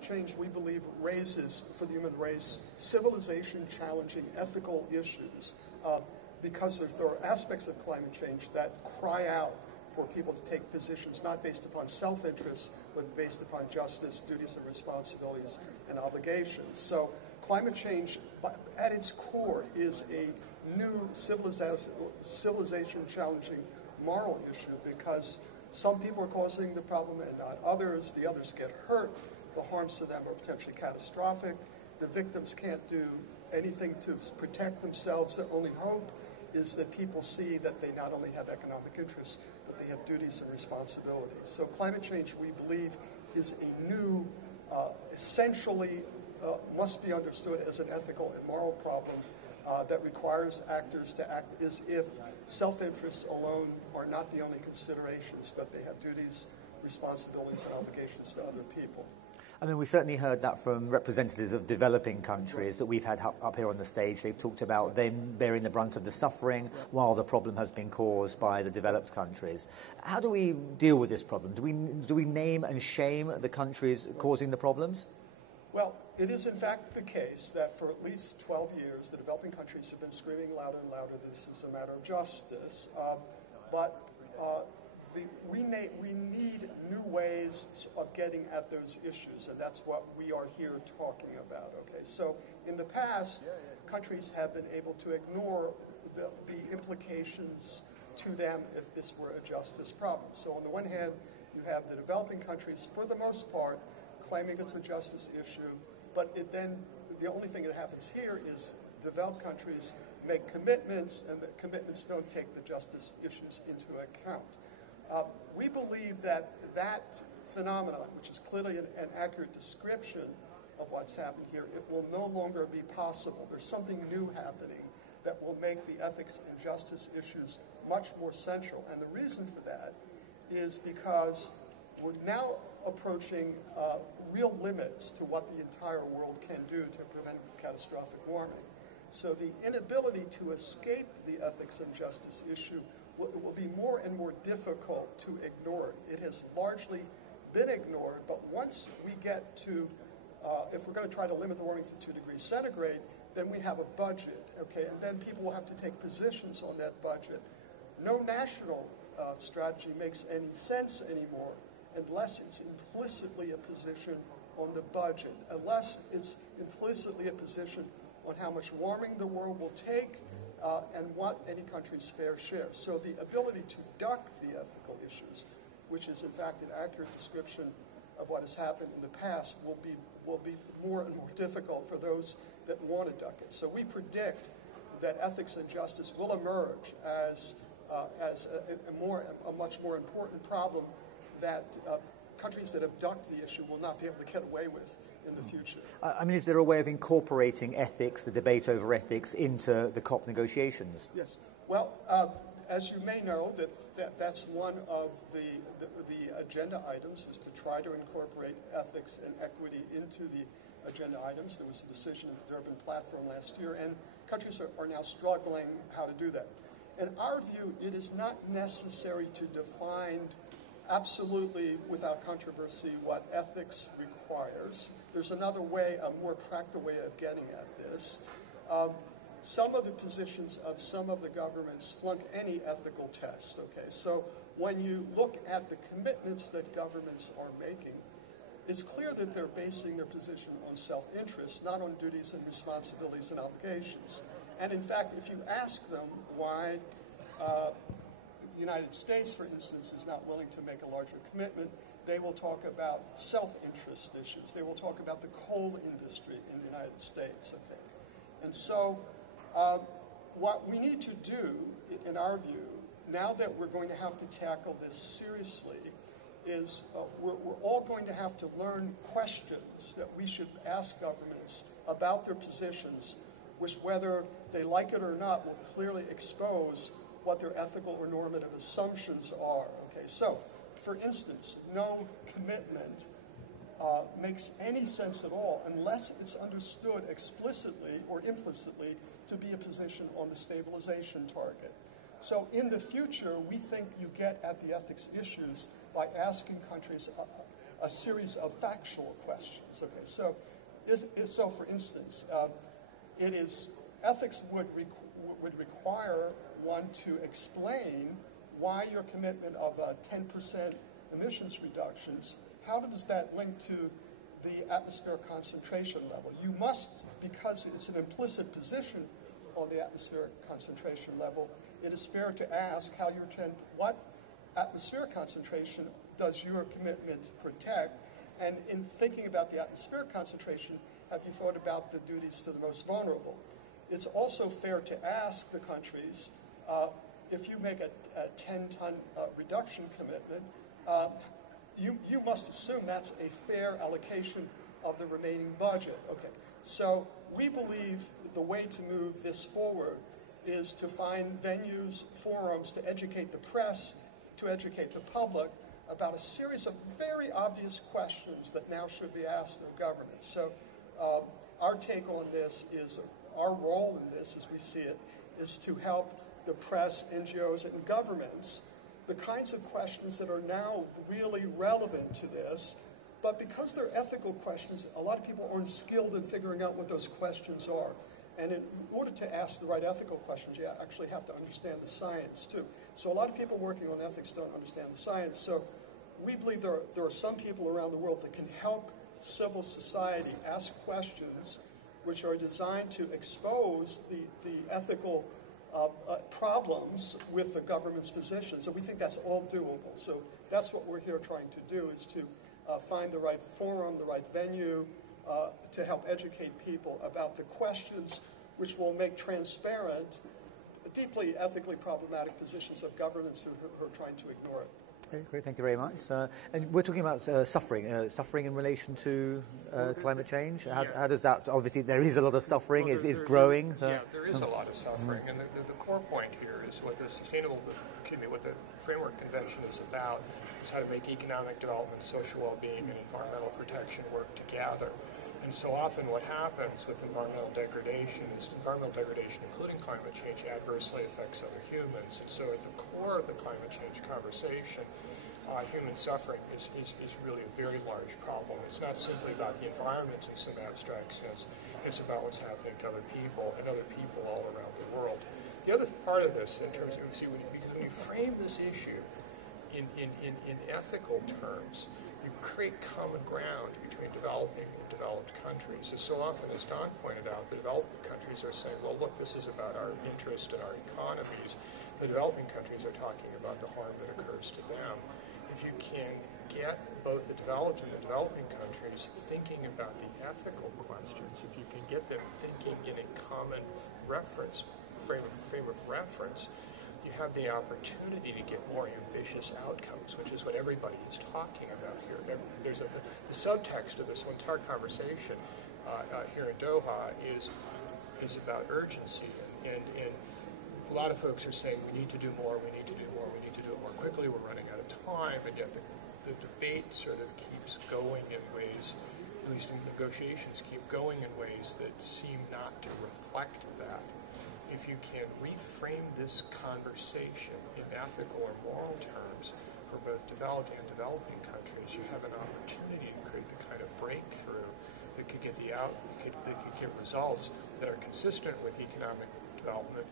climate change, we believe, raises, for the human race, civilization-challenging ethical issues because there are aspects of climate change that cry out for people to take positions not based upon self-interest, but based upon justice, duties and responsibilities, and obligations. So climate change, at its core, is a new civilization-challenging moral issue because some people are causing the problem and not others. The others get hurt. The harms to them are potentially catastrophic. The victims can't do anything to protect themselves. Their only hope is that people see that they not only have economic interests, but they have duties and responsibilities. So climate change, we believe, is a new, essentially must be understood as an ethical and moral problem that requires actors to act as if self-interests alone are not the only considerations, but they have duties, responsibilities, and obligations to other people. I mean, we certainly heard that from representatives of developing countries that we've had up here on the stage. They've talked about them bearing the brunt of the suffering while the problem has been caused by the developed countries. How do we deal with this problem? Do we name and shame the countries causing the problems? Well, it is in fact the case that for at least 12 years, the developing countries have been screaming louder and louder that this is a matter of justice. We need new ways of getting at those issues, and that's what we are here talking about. Okay, so in the past, countries have been able to ignore the implications to them if this were a justice problem. So on the one hand, you have the developing countries, for the most part, claiming it's a justice issue, but then the only thing that happens here is developed countries make commitments, and the commitments don't take the justice issues into account. We believe that that phenomenon, which is clearly an accurate description of what's happened here, it will no longer be possible. There's something new happening that will make the ethics and justice issues much more central. And the reason for that is because we're now approaching real limits to what the entire world can do to prevent catastrophic warming. So the inability to escape the ethics and justice issue will be more and more difficult to ignore. It has largely been ignored, but once we get to, if we're going to try to limit the warming to 2 degrees centigrade, then we have a budget, okay, and then people will have to take positions on that budget. No national strategy makes any sense anymore unless it's implicitly a position on the budget, unless it's implicitly a position on how much warming the world will take and what any country's fair share. So the ability to duck the ethical issues, which is in fact an accurate description of what has happened in the past, will be more and more difficult for those that want to duck it. So we predict that ethics and justice will emerge as a much more important problem that countries that have ducked the issue will not be able to get away with in the future. I mean, is there a way of incorporating ethics, the debate over ethics, into the COP negotiations? Yes. Well, as you may know, that's one of the agenda items, is to try to incorporate ethics and equity into the agenda items. There was a decision at the Durban platform last year, and countries are now struggling how to do that. In our view, it is not necessary to define absolutely without controversy what ethics requires. There's another way, a more practical way of getting at this. Some of the positions of some of the governments flunk any ethical test, okay? So when you look at the commitments that governments are making, it's clear that they're basing their position on self-interest, not on duties and responsibilities and obligations. And in fact, if you ask them why the United States, for instance, is not willing to make a larger commitment, they will talk about self-interest issues. They will talk about the coal industry in the United States, okay? And so what we need to do, in our view, now that we're going to have to tackle this seriously, is we're all going to have to learn questions that we should ask governments about their positions, which, whether they like it or not, will clearly expose what their ethical or normative assumptions are. Okay, so, for instance, no commitment makes any sense at all unless it's understood explicitly or implicitly to be a position on the stabilization target. So in the future, we think you get at the ethics issues by asking countries a series of factual questions. Okay, so for instance, ethics would require one to explain why your commitment of 10% emissions reductions, how does that link to the atmospheric concentration level? You must, because it's an implicit position on the atmospheric concentration level, it is fair to ask how you intend, what atmospheric concentration does your commitment protect? And in thinking about the atmospheric concentration, have you thought about the duties to the most vulnerable? It's also fair to ask the countries, if you make a 10-ton reduction commitment, you must assume that's a fair allocation of the remaining budget. Okay, so we believe the way to move this forward is to find venues, forums to educate the press, to educate the public about a series of very obvious questions that now should be asked of government. So our take on this is, our role in this, as we see it, is to help the press, NGOs, and governments, the kinds of questions that are now really relevant to this, but because they're ethical questions, a lot of people aren't skilled in figuring out what those questions are. And in order to ask the right ethical questions, you actually have to understand the science too. So a lot of people working on ethics don't understand the science. So we believe there are some people around the world that can help civil society ask questions which are designed to expose the ethical problems with the government's positions. And we think that's all doable. So that's what we're here trying to do, is to find the right forum, the right venue, to help educate people about the questions which will make transparent deeply ethically problematic positions of governments who are trying to ignore it. Okay, great, thank you very much. And we're talking about suffering in relation to climate change. How does that, obviously there is a lot of suffering, is growing. So. Yeah, there is a lot of suffering, and the core point here is what the what the Framework Convention is about, is how to make economic development, social well-being, and environmental protection work together. And so often what happens with environmental degradation is environmental degradation, including climate change, adversely affects other humans. And so at the core of the climate change conversation, human suffering is really a very large problem. It's not simply about the environment in some abstract sense. It's about what's happening to other people and other people all around the world. The other part of this, in terms of, because when you frame this issue in ethical terms, you create common ground between developing and developed countries. So often, as Don pointed out, the developing countries are saying, well, look, this is about our interest and our economies. The developing countries are talking about the harm that occurs to them. If you can get both the developed and the developing countries thinking about the ethical questions, if you can get them thinking in a common reference, frame of reference, you have the opportunity to get more ambitious outcomes, which is what everybody is talking about here. There's the subtext of this entire conversation here in Doha is about urgency, and a lot of folks are saying we need to do more, we need to do more, we need to do it more quickly, we're running out of time, and yet the debate sort of keeps going in ways, at least in negotiations, keep going in ways that seem not to reflect that. If you can reframe this conversation in ethical or moral terms for both developed and developing countries, you have an opportunity to create the kind of breakthrough that could get that could get results that are consistent with economic development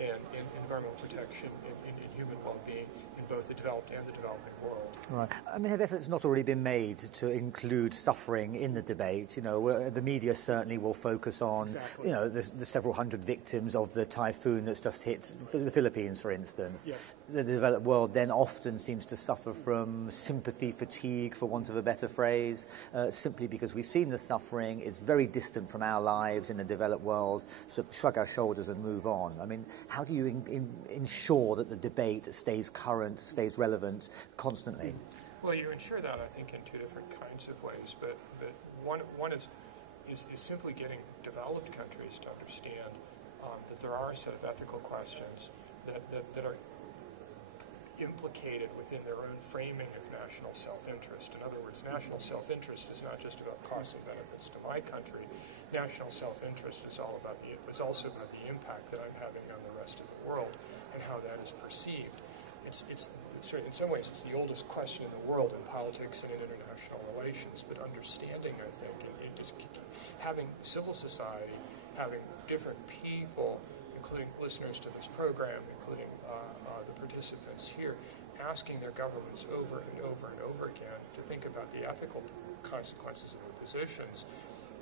and environmental protection and human well-being in both the developed and the developing world. Right. I mean, have efforts not already been made to include suffering in the debate? You know, the media certainly will focus on, you know, the several hundred victims of the typhoon that's just hit the Philippines, for instance. Yes. The developed world then often seems to suffer from sympathy fatigue, for want of a better phrase, simply because we've seen the suffering. It's very distant from our lives in the developed world, so shrug our shoulders and move on. I mean, how do you ensure that the debate stays current, stays relevant constantly? Well, you ensure that, I think, in two different kinds of ways. But one is simply getting developed countries to understand that there are a set of ethical questions that are implicated within their own framing of national self-interest. In other words, national self-interest is not just about costs and benefits to my country. National self-interest is also about the impact that I'm having on the rest of the world and how that is perceived. It's in some ways, it's the oldest question in the world in politics and in international relations, but understanding, I think, and just having civil society, having different people, including listeners to this program, including the participants here, asking their governments over and over and over again to think about the ethical consequences of their positions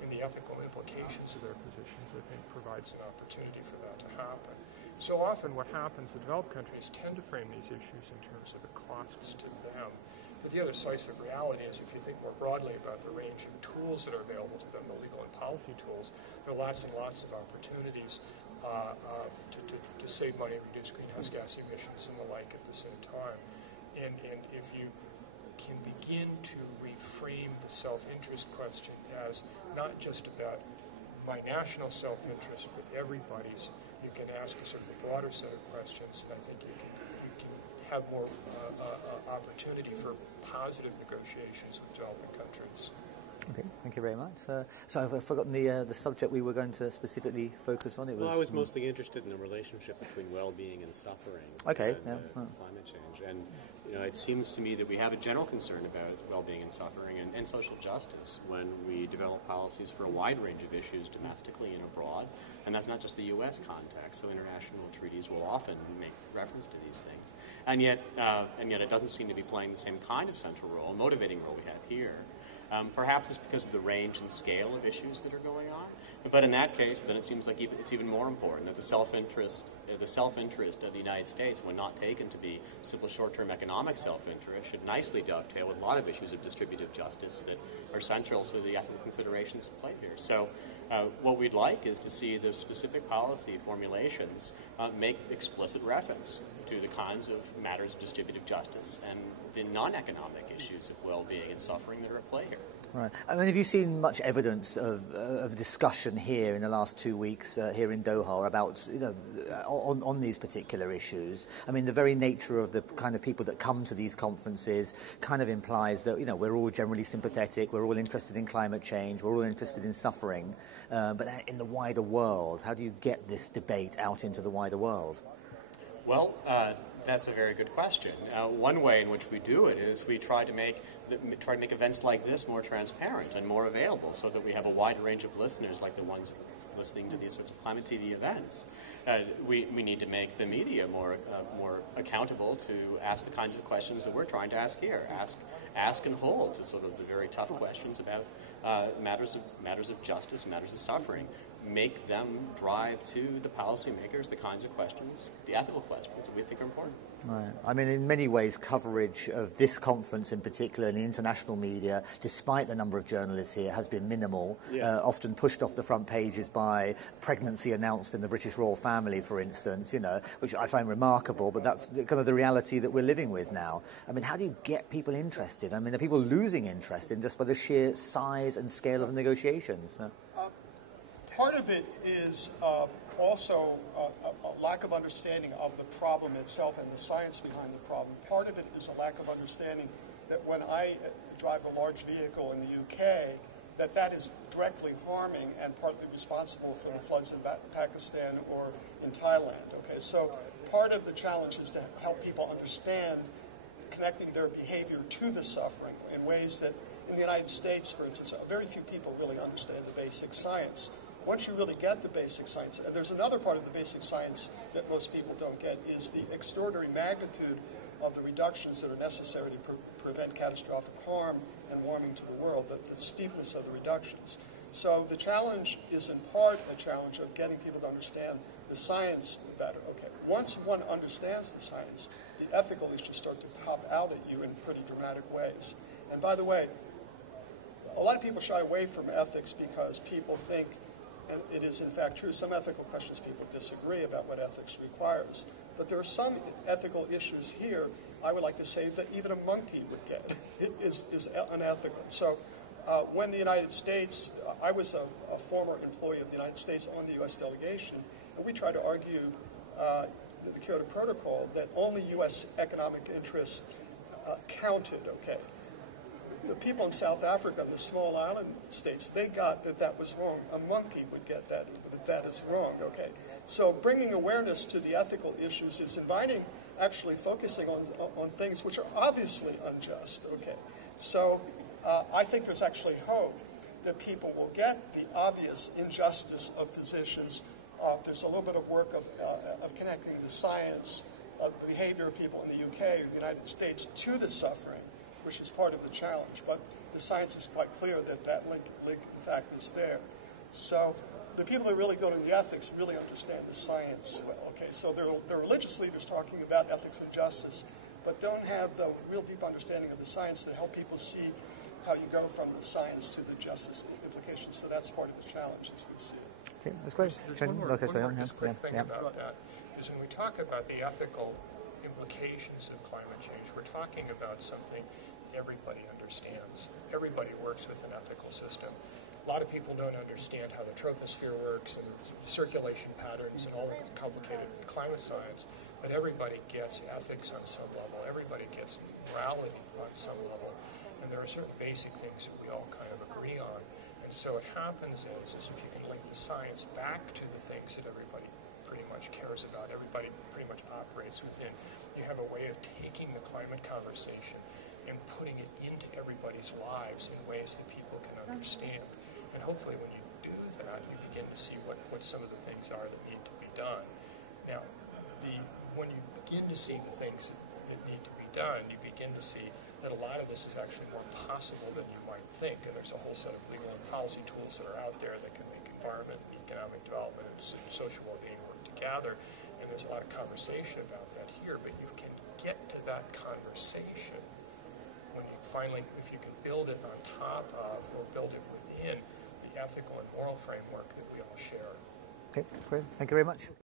and the ethical implications of their positions, I think, provides an opportunity for that to happen. So often what happens, the developed countries tend to frame these issues in terms of the costs to them. But the other slice of reality is, if you think more broadly about the range of tools that are available to them, the legal and policy tools, there are lots and lots of opportunities to save money, reduce greenhouse gas emissions and the like at the same time. And if you can begin to reframe the self-interest question as not just about my national self-interest, but everybody's, you can ask a sort of a broader set of questions, and I think you can have more opportunity for positive negotiations with developing countries. Okay, thank you very much. So I've forgotten the subject we were going to specifically focus on. Well, I was mostly interested in the relationship between well-being and suffering. Okay, and climate change. And it seems to me that we have a general concern about well-being and suffering and social justice when we develop policies for a wide range of issues domestically and abroad. And that's not just the U.S. context. So international treaties will often make reference to these things. And yet it doesn't seem to be playing the same kind of central role, motivating role we have here. Perhaps it's because of the range and scale of issues that are going on. But in that case, then it seems like it's even more important that the self-interest of the United States, when not taken to be simple short-term economic self-interest, should nicely dovetail with a lot of issues of distributive justice that are central to the ethical considerations at play here. So what we'd like is to see the specific policy formulations make explicit reference to the kinds of matters of distributive justice and the non-economic issues of well-being and suffering that are at play here. Right. I mean, have you seen much evidence of discussion here in the last 2 weeks here in Doha about on these particular issues? I mean, the very nature of the kind of people that come to these conferences kind of implies that we're all generally sympathetic, we're all interested in climate change, we're all interested in suffering, but in the wider world, how do you get this debate out into the wider world? Well, that's a very good question. One way in which we do it is we try to make events like this more transparent and more available, so that we have a wide range of listeners, like the ones listening to these sorts of climate TV events. We need to make the media more accountable to ask the kinds of questions that we're trying to ask here. Ask and hold to sort of the very tough questions about matters of justice, matters of suffering. Make them drive to the policymakers the kinds of questions, the ethical questions that we think are important. Right. I mean, in many ways, coverage of this conference in particular in the international media, despite the number of journalists here, has been minimal, often pushed off the front pages by pregnancy announced in the British royal family, for instance, which I find remarkable, but that's kind of the reality that we're living with now. I mean, how do you get people interested? I mean, are people losing interest in just by the sheer size and scale of the negotiations? Part of it is also a lack of understanding of the problem itself and the science behind the problem. Part of it is a lack of understanding that when I drive a large vehicle in the UK, that is directly harming and partly responsible for the floods in Pakistan or in Thailand. Okay, so part of the challenge is to help people understand connecting their behavior to the suffering in ways that, in the United States, for instance, very few people really understand the basic science. Once you really get the basic science, and there's another part of the basic science that most people don't get, is the extraordinary magnitude of the reductions that are necessary to prevent catastrophic harm and warming to the world, the steepness of the reductions. So the challenge is in part a challenge of getting people to understand the science better. Okay, once one understands the science, the ethical issues start to pop out at you in pretty dramatic ways. And by the way, a lot of people shy away from ethics because people think, and it is in fact true, some ethical questions people disagree about what ethics requires. But there are some ethical issues here, I would like to say, that even a monkey would get. It is unethical. So when the United States, I was a former employee of the United States on the U.S. delegation, and we tried to argue the Kyoto Protocol that only U.S. economic interests counted, okay. the people in South Africa, the small island states, they got that that was wrong. A monkey would get that that is wrong, okay? So bringing awareness to the ethical issues is inviting, actually focusing on things which are obviously unjust, okay? So I think there's actually hope that people will get the obvious injustice of physicians. There's a little bit of work of connecting the science of the behavior of people in the UK or the United States to the suffering, which is part of the challenge. But the science is quite clear that that link in fact, is there. So the people that really go to the ethics really understand the science well, okay? So they're religious leaders talking about ethics and justice, but don't have the real deep understanding of the science to help people see how you go from the science to the justice implications. So that's part of the challenge as we see it. Okay, that's great. There's one more just quick thing about that is when we talk about the ethical implications of climate change, we're talking about something everybody understands. Everybody works with an ethical system. A lot of people don't understand how the troposphere works and circulation patterns and all the complicated climate science, but everybody gets ethics on some level. Everybody gets morality on some level. And there are certain basic things that we all kind of agree on. And so what happens is if you can link the science back to the things that everybody pretty much cares about, everybody pretty much operates within, you have a way of taking the climate conversation and putting it into everybody's lives in ways that people can understand. And hopefully when you do that, you begin to see what some of the things are that need to be done. Now, when you begin to see the things that need to be done, you begin to see that a lot of this is actually more possible than you might think, and there's a whole set of legal and policy tools that are out there that can make environment, economic development, and social well-being work together, and there's a lot of conversation about that here, but you can get to that conversation when you finally, if you can build it on top of or build it within the ethical and moral framework that we all share. Okay, that's great. Thank you very much.